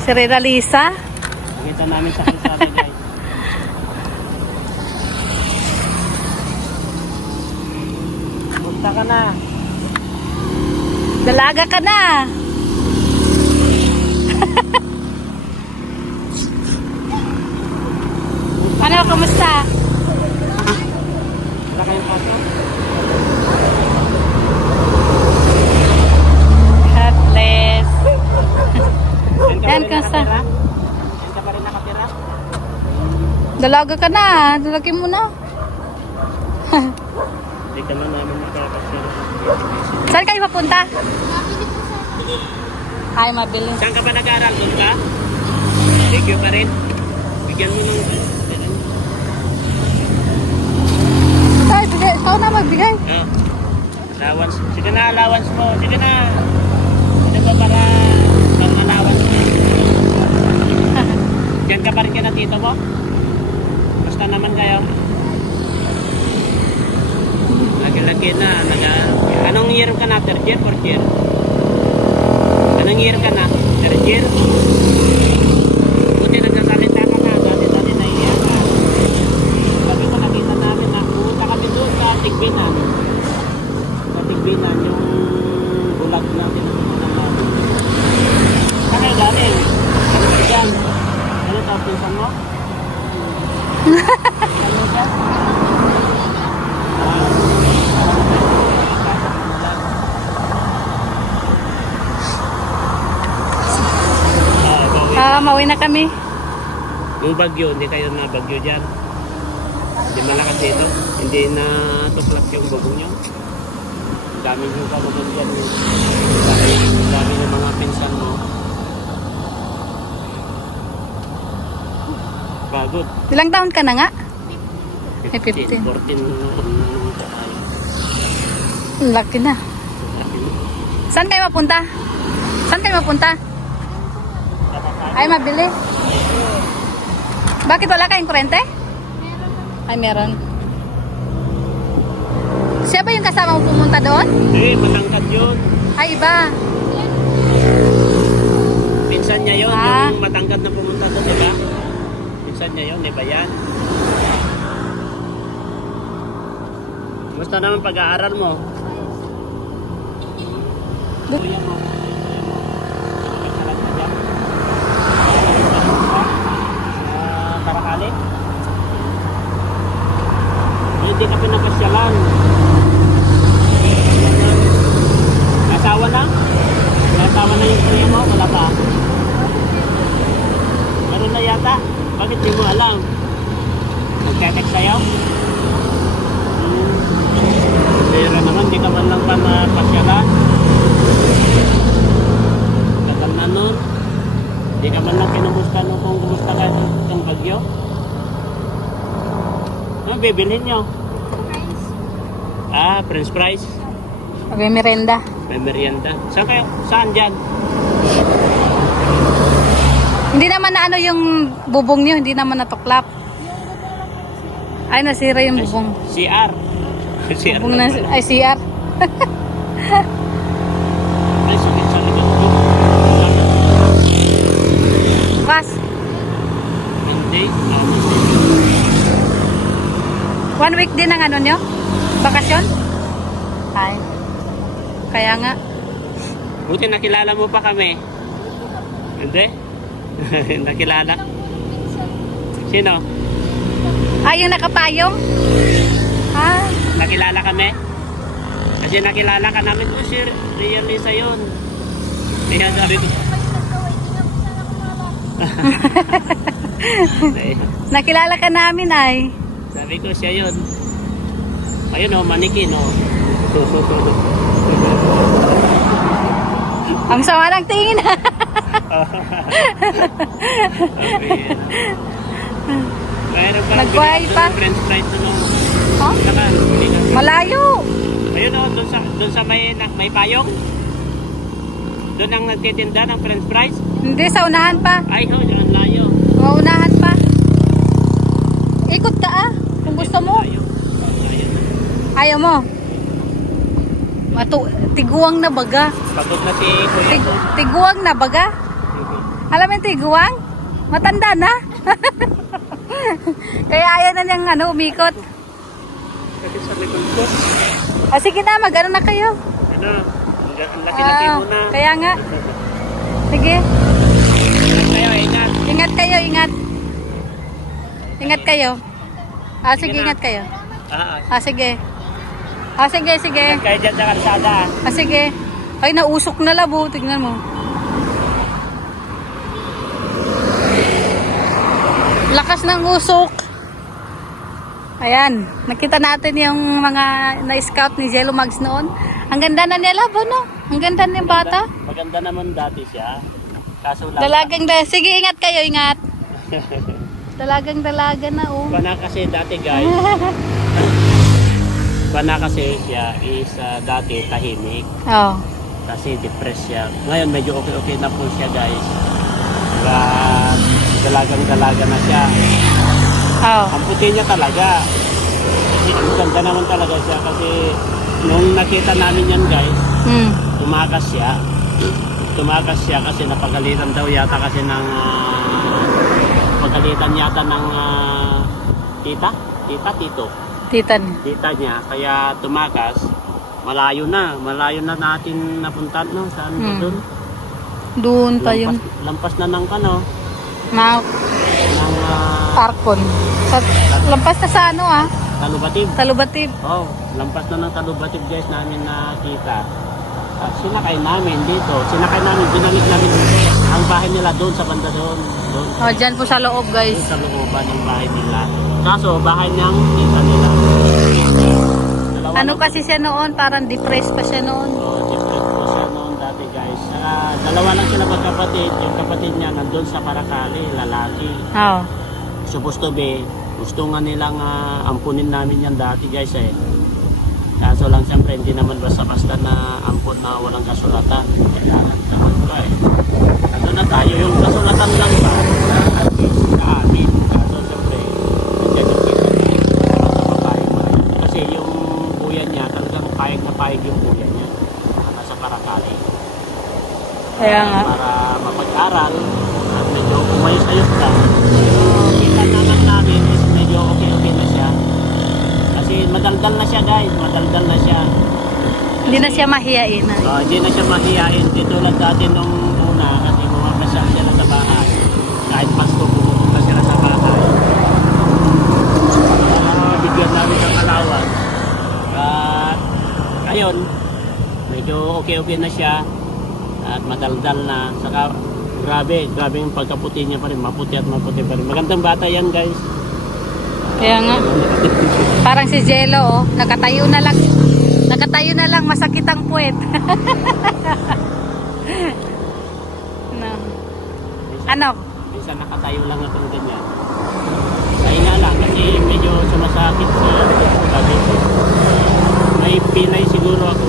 Si Rina Lisa. Nakita namin sa kalsada, guys. Punta ka na. Dalaga ka na. Ano, kamusta? Wala kayong paso? God bless. Yan, Yan kamusta? Yan ka pa rin nakatira? Dalaga ka na. Dalagin mo na. Hindi ka na namin makakasira. Saan kayo papunta? Ay, mabilis. Saan ka ba nag-aaral? Doon ka? Thank you pa rin. Bigyan mo ng... Ay, bigay. Ikaw na magbigay. Oh. Allowance. Sige na, allowance mo. Sige na. Ano ba para pang allowance mo? Diyan ka pa rin ka na tito mo? Basta naman kayo. Lagi-lagi na. Anong year ka na? Third year? Fourth year? Anong year ka na? Third year? Buti nagsasalita ka na. Dati-dati na iya ka. Sabi ko nakita namin na pumunta kami doon sa Tigbinan. Sa Tigbinan, yung bulag na tinutunan namin. Ano yung galing? Ano ka dyan? Ano tawag pinsan mo? Ano dyan? Mauwi na kami. Yung bagyo, hindi kayo na bagyo dyan. Hindi malakas dito. Hindi na tuklap yung bubong nyo. Ang dami yung kalugan dyan. Ang dami ng mga pinsan mo. Pagod. Ilang taon ka na nga? 15. 14. Laki na. Saan kayo mapunta? Saan kayo mapunta? Ay, mabili. Bakit wala kayong kurente? Ay, meron. Siya ba yung kasama mo pumunta doon? Hindi, matangkad yun. Ay, iba. Pinsan niya yun. Ah. Yung matangkad na pumunta doon, diba? Pinsan niya yun, diba yan? Basta naman pag-aaral mo. Kuya mo. Tarakali? Hindi ka pinapasyalan. Asawa na? Asawa na yung kuya mo? Wala pa? Meron na yata? Bakit di mo alam? Nagtetext sa'yo? Pero naman, di ka man lang pa mapasyalan. Tagal na nun. Di ka man lang pinumusta nung kung kumusta ka itong bagyo. Ano bibilhin nyo? Ah, French fries. Okay, merenda. May merienda. Saan kayo? Saan dyan? Hindi naman na ano yung bubong niyo, hindi naman natuklap. Ay, nasira yung bubong. CR. CR Bubong na, na pala. ay, CR. Ay, sugit sa likod ko. Bukas. Hindi. 1 week din ang ano nyo? Bakasyon? Ay. Kaya nga. Buti nakilala mo pa kami. Hindi? Nakilala? Sino? Ay, yung nakapayong? Ah. Nakilala kami? Kasi nakilala ka namin ko si Rian Lisa yun. Kaya sabi ko. Nakilala ka namin ay. Sabi ko siya yun. Ayun o, manikin o. Ang sama ng tingin. Nagbuhay pa. French fries no. Oh? Saka, hindi na. Malayo. Ayun o, doon sa may payong. Doon ang nagtitinda ng French fries. Hindi, sa unahan pa. Ay ho, ang layo. Unahan pa. Ikot ka ah. Kung gusto mo. Layo. Layo na. Ayaw mo. Tiguang na baga. Pagod na si Kuya. Tiguang na baga. Alam mo yung tiguang? Matanda na. Kaya ayaw na niyang ano, umikot. Kasi sa likod ko. Sige na, mag-ano na kayo. Ano? Ang laki-laki mo na. Kaya nga. Sige. Ingat kayo, ingat. Ingat kayo, ingat. Ingat kayo. Sige, ingat kayo. Sige. Sige, sige. Ingat kayo dyan sa kalsada. Sige. Ay, nausok na labo. Tignan mo. Lakas ng usok. Ayan. Nakita natin yung mga na-scout ni Jello Mags noon. Ang ganda na niya labo, no? Ang ganda ng bata. Maganda naman dati siya. Kaso lang. Sige, ingat kayo, ingat. Dalagang dalaga na, oh. Pana kasi dati guys. Pana kasi siya is dati tahimik. Oh. Kasi depressed siya. Ngayon medyo okay na po siya guys. Dalagang dalaga na siya. Oh. Ang puti niya talaga. Ang ganda naman talaga siya kasi nung nakita namin yan guys, tumakas siya. Tumakas siya kasi napagalitan daw yata kasi ng pagalitan yata ng tito. Tita niya, kaya tumakas. Malayo na natin napunta, no? Saan ba doon? Doon pa yung Lampas na ng ano? Mount Ng Parkon. Lampas na sa ano, Talubatib. Talubatib. Oh, lampas na ng Talubatib guys namin nakita. At sinakay namin dito. Binalik namin ang bahay nila doon sa banda doon. Oh, dyan po sa loob, guys. Doon sa looban ng bahay nila. Kaso, bahay niyang tita nila. Ano kasi siya noon? Parang depressed pa siya noon. So, different po siya noon dati guys. Dalawa lang sila magkapatid. Yung kapatid niya nandun sa Paracali, lalaki. Oh. Supposed to be, gusto nga nilang ampunin namin yan dati guys eh. Kaso lang siyempre hindi naman basta-basta na ampun na walang kasulatan. Kailangan naman ba eh. Ano na tayo, yung kasulatan lang ba? At least sa amin. Kaso siyempre, nandiyan yung kita papayag mo rin. Kasi yung kuya niya, talagang payag na payag yung kuya niya. Nasa Paracali. Kaya nga. Para mapag-aral at medyo umayos-ayos ka. Kita namin is medyo okay na siya. Kasi madaldal na siya guys, madaldal na siya. Hindi na siya mahiyain. Hindi na siya mahiyain. Di tulad dati nung una, kasi bumapasyal sila sa bahay. Kahit Pasko, pumupunta sila sa bahay. Bigyan namin ng alawan. Ngayon, medyo okay na siya. At madaldal na. Saka grabe yung pagkaputi niya pa rin. Maputi pa rin. Magandang bata yan guys. Kaya nga. Parang si Jello, oh. Nakatayo na lang, masakit ang puwet. No. Ano? Minsan nakatayo lang itong ganyan. Kaya nga lang kasi medyo sumasakit sa sabi ko. May pilay siguro ako.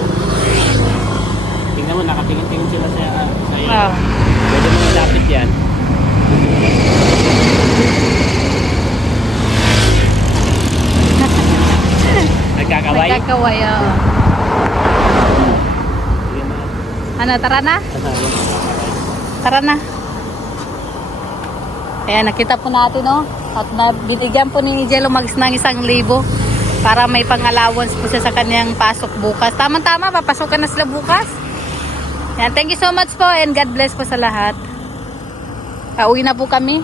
Tingnan mo, nakatingin-tingin sila sa iyo. Wow. Pwede mo malapit yan. Nagkakaway? Nagkakaway, oh. Ano, tara na? Tara na. Ayan, nakita po natin, oh. At binigyan po ni Jello Mags ng 1,000 para may pang-allowance po siya sa kanyang pasok bukas. Tama-tama, papasokan na sila bukas. Ayan, thank you so much po and God bless po sa lahat. Pauwi na po kami.